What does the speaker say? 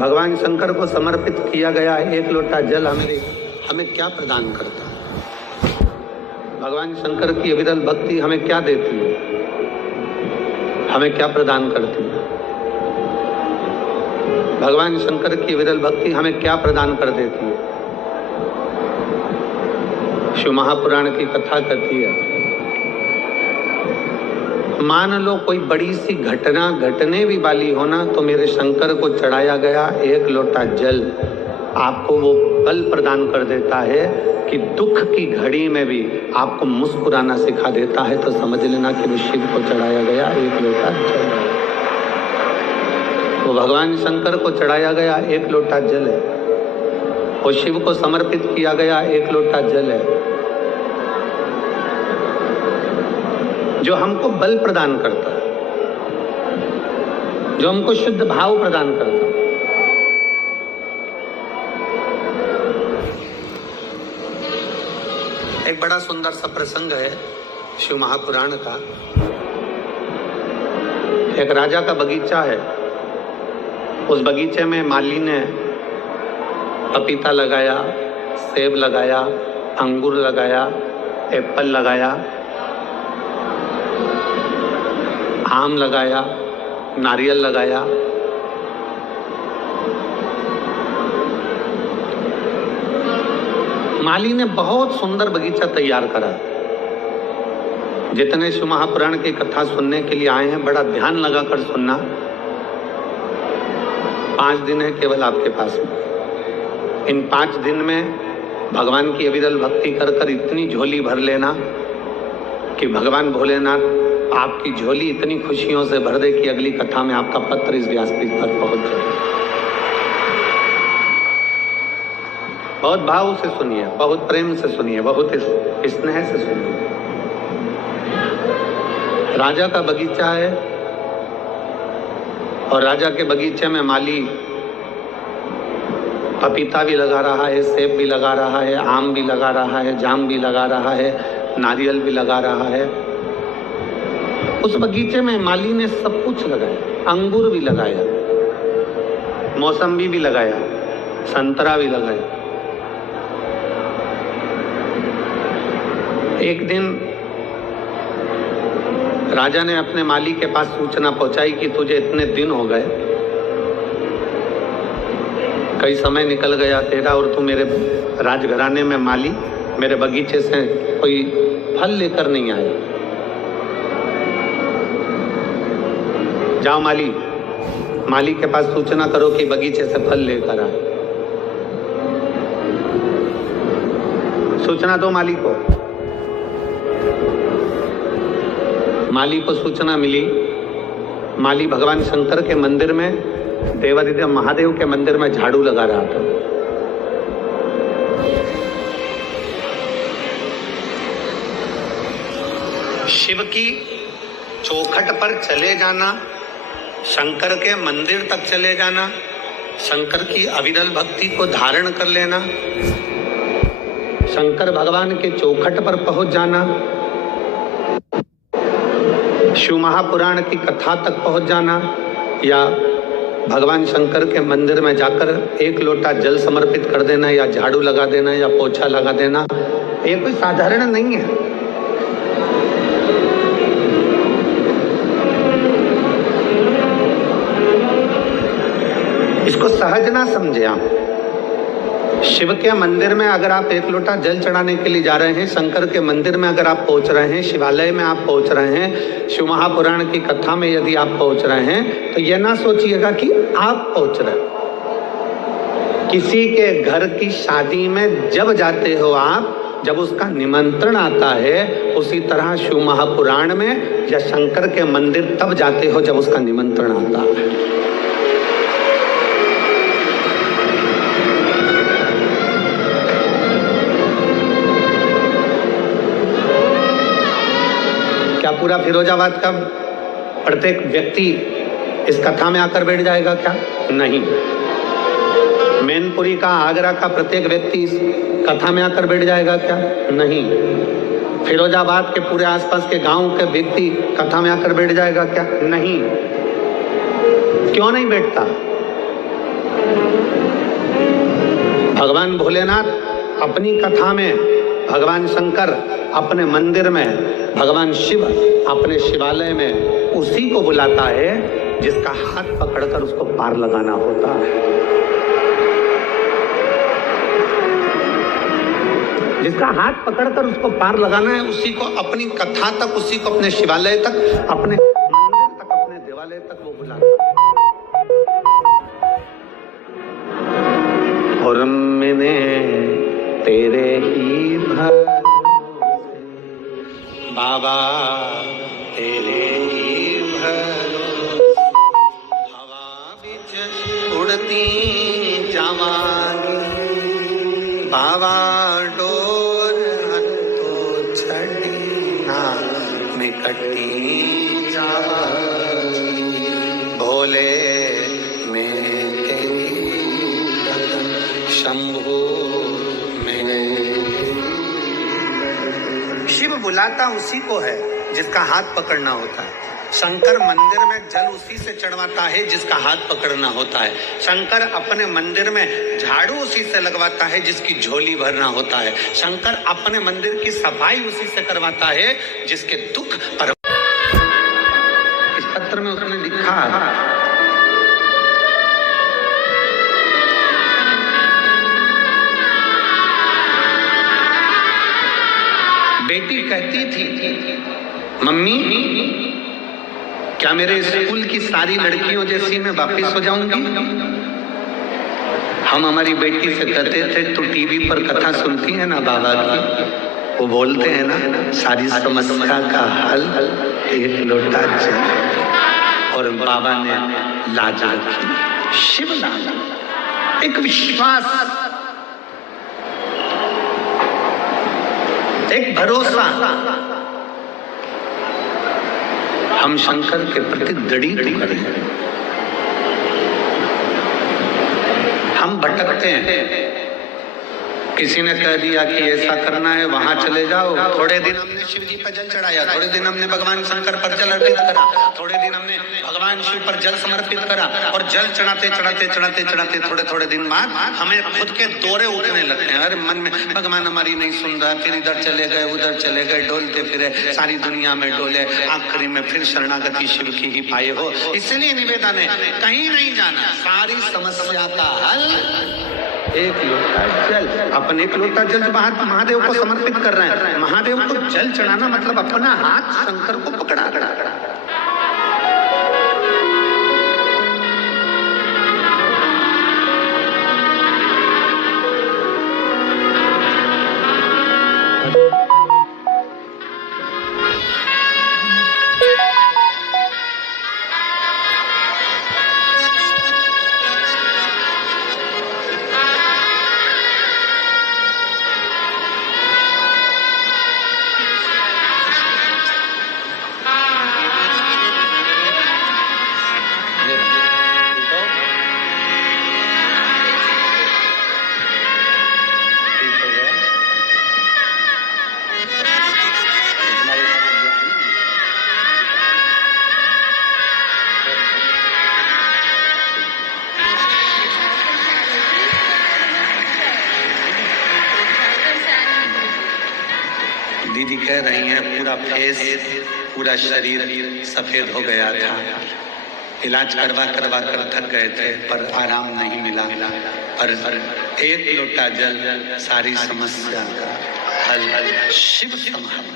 भगवान शंकर को समर्पित किया गया एक लोटा जल हमें क्या प्रदान करता है? भगवान शंकर की अविरल भक्ति हमें क्या देती है? हमें क्या प्रदान करती है? भगवान शंकर की विरल भक्ति हमें क्या प्रदान कर देती है? शिव महापुराण की कथा कहती है, मान लो कोई बड़ी सी घटना घटने भी वाली हो ना, तो मेरे शंकर को चढ़ाया गया एक लोटा जल आपको वो बल प्रदान कर देता है कि दुख की घड़ी में भी आपको मुस्कुराना सिखा देता है। तो समझ लेना कि शिव को चढ़ाया गया एक लोटा जल है। वो भगवान शंकर को चढ़ाया गया एक लोटा जल है, वो शिव को समर्पित किया गया एक लोटा जल है, जो हमको बल प्रदान करता है, जो हमको शुद्ध भाव प्रदान करता है। एक बड़ा सुंदर सा प्रसंग है शिव महापुराण का। एक राजा का बगीचा है, उस बगीचे में माली ने पपीता लगाया, सेब लगाया, अंगूर लगाया, एप्पल लगाया, आम लगाया, नारियल लगाया। माली ने बहुत सुंदर बगीचा तैयार करा। जितने शिव महापुराण की कथा सुनने के लिए आए हैं, बड़ा ध्यान लगाकर सुनना। 5 दिन है केवल आपके पास में। इन 5 दिन में भगवान की अविरल भक्ति कर कर इतनी झोली भर लेना कि भगवान भोलेनाथ आपकी झोली इतनी खुशियों से भर दे कि अगली कथा में आपका पत्र इस व्यासपीठ पर पहुंच जाए। बहुत भाव से सुनिए, बहुत प्रेम से सुनिए, बहुत स्नेह से सुनिए। राजा का बगीचा है और राजा के बगीचे में माली पपीता भी लगा रहा है, सेब भी लगा रहा है, आम भी लगा रहा है, जाम भी लगा रहा है, नारियल भी लगा रहा है। उस बगीचे में माली ने सब कुछ लगाया, अंगूर भी लगाया, मौसम्बी भी लगाया, संतरा भी लगाया। एक दिन राजा ने अपने माली के पास सूचना पहुंचाई कि तुझे इतने दिन हो गए, कई समय निकल गया तेरा और तू मेरे राजघराने में माली मेरे बगीचे से कोई फल लेकर नहीं आया। जाओ माली के पास सूचना करो कि बगीचे से फल लेकर आए। सूचना दो माली को। माली को सूचना मिली। माली भगवान शंकर के मंदिर में, देवादिदेव महादेव के मंदिर में झाड़ू लगा रहा था। शिव की चौखट पर चले जाना, शंकर के मंदिर तक चले जाना, शंकर की अविरल भक्ति को धारण कर लेना, शंकर भगवान के चौखट पर पहुंच जाना, शिव महापुराण की कथा तक पहुंच जाना, या भगवान शंकर के मंदिर में जाकर एक लोटा जल समर्पित कर देना, या झाड़ू लगा देना, या पोछा लगा देना, ये कोई साधारण नहीं है। इसको सहज ना समझे आप। शिव के मंदिर में अगर आप एक लोटा जल चढ़ाने के लिए जा रहे हैं, शंकर के मंदिर में अगर आप पहुंच रहे हैं, शिवालय में आप पहुंच रहे हैं, शिव महापुराण की कथा में यदि आप पहुंच रहे हैं, तो यह ना सोचिएगा कि आप पहुंच रहे हैं। किसी के घर की शादी में जब जाते हो आप, जब उसका निमंत्रण आता है, उसी तरह शिव महापुराण में या शंकर के मंदिर तब जाते हो जब उसका निमंत्रण आता है। क्या पूरा फिरोजाबाद का प्रत्येक व्यक्ति इस कथा में आकर बैठ जाएगा? क्या नहीं। मैनपुरी का, आगरा का प्रत्येक व्यक्ति इस कथा में आकर बैठ जाएगा? क्या नहीं। फिरोजाबाद के पूरे आसपास के गांव के व्यक्ति कथा में आकर बैठ जाएगा? क्या नहीं। क्यों नहीं बैठता? भगवान भोलेनाथ अपनी कथा में, भगवान शंकर अपने मंदिर में, भगवान शिव अपने शिवालय में उसी को बुलाता है जिसका हाथ पकड़कर उसको पार लगाना होता है। जिसका हाथ पकड़कर उसको पार लगाना है, उसी को अपनी कथा तक, उसी को अपने शिवालय तक, अपने मंदिर तक, अपने देवालय तक वो बुलाता है। और मैंने तेरे ही भरोसे बाबा, तेरे ही भरोसे हवा बिच उड़ती जावांगी बाबा, डोर हथों छड़ी ना मिकटी जावांगी भोले शंभु में। शिव बुलाता उसी को है जिसका हाथ पकड़ना होता है। शंकर मंदिर में जल उसी से चढ़वाता है जिसका हाथ पकड़ना होता है। शंकर अपने मंदिर में झाड़ू उसी से लगवाता है जिसकी झोली भरना होता है। शंकर अपने मंदिर की सफाई उसी से करवाता है जिसके दुख पर। इस पत्र में उसने लिखा, बेटी कहती थी, मम्मी क्या मेरे स्कूल की सारी लड़कियों जैसी मैं वापिस हो जाऊंगी? हम हमारी बेटी से कहते थे, तू टीवी पर कथा सुनती है ना बाबा की, वो बोलते हैं ना सारी समस्या का हल एक लोटा जल। और बाबा ने लाज रखी, शिव लाज, एक विश्वास, एक भरोसा। हम शंकर के प्रति दृढ़ करें। हम भटकते हैं, किसी ने कह दिया कि ऐसा करना है, वहां चले जाओ। थोड़े दिन हमने शिव जी पर जल चढ़ाया, थोड़े दिन हमने भगवान शंकर पर जल अर्पित करा, थोड़े दिन हमने भगवान शिव पर जल समर्पित करा, और जल चढ़ाते चढ़ाते चढ़ाते चढ़ाते थोड़े थोड़े दिन बाद हमें खुद के दौरे उठने लगते हैं। हर मन में भगवान हमारी नहीं सुन रहा, फिर इधर चले गए उधर चले गए, डोलते फिरे सारी दुनिया में डोले, आखिरी में फिर शरणागति शिव की ही पाए हो। इसलिए निवेदन है, कहीं नहीं जाना, सारी समस्या का हल एक लोटा जल। अपन एक लोटा जल महादेव को समर्पित कर रहे हैं। महादेव को जल चढ़ाना मतलब अपना हाथ शंकर को पकड़ा। दीदी कह रही हैं पूरा फेस, पूरा शरीर सफेद हो गया था। इलाज करवा करवा कर थक गए थे पर आराम नहीं मिला। पर एक लोटा जल सारी समस्या का हल शिव संभाल।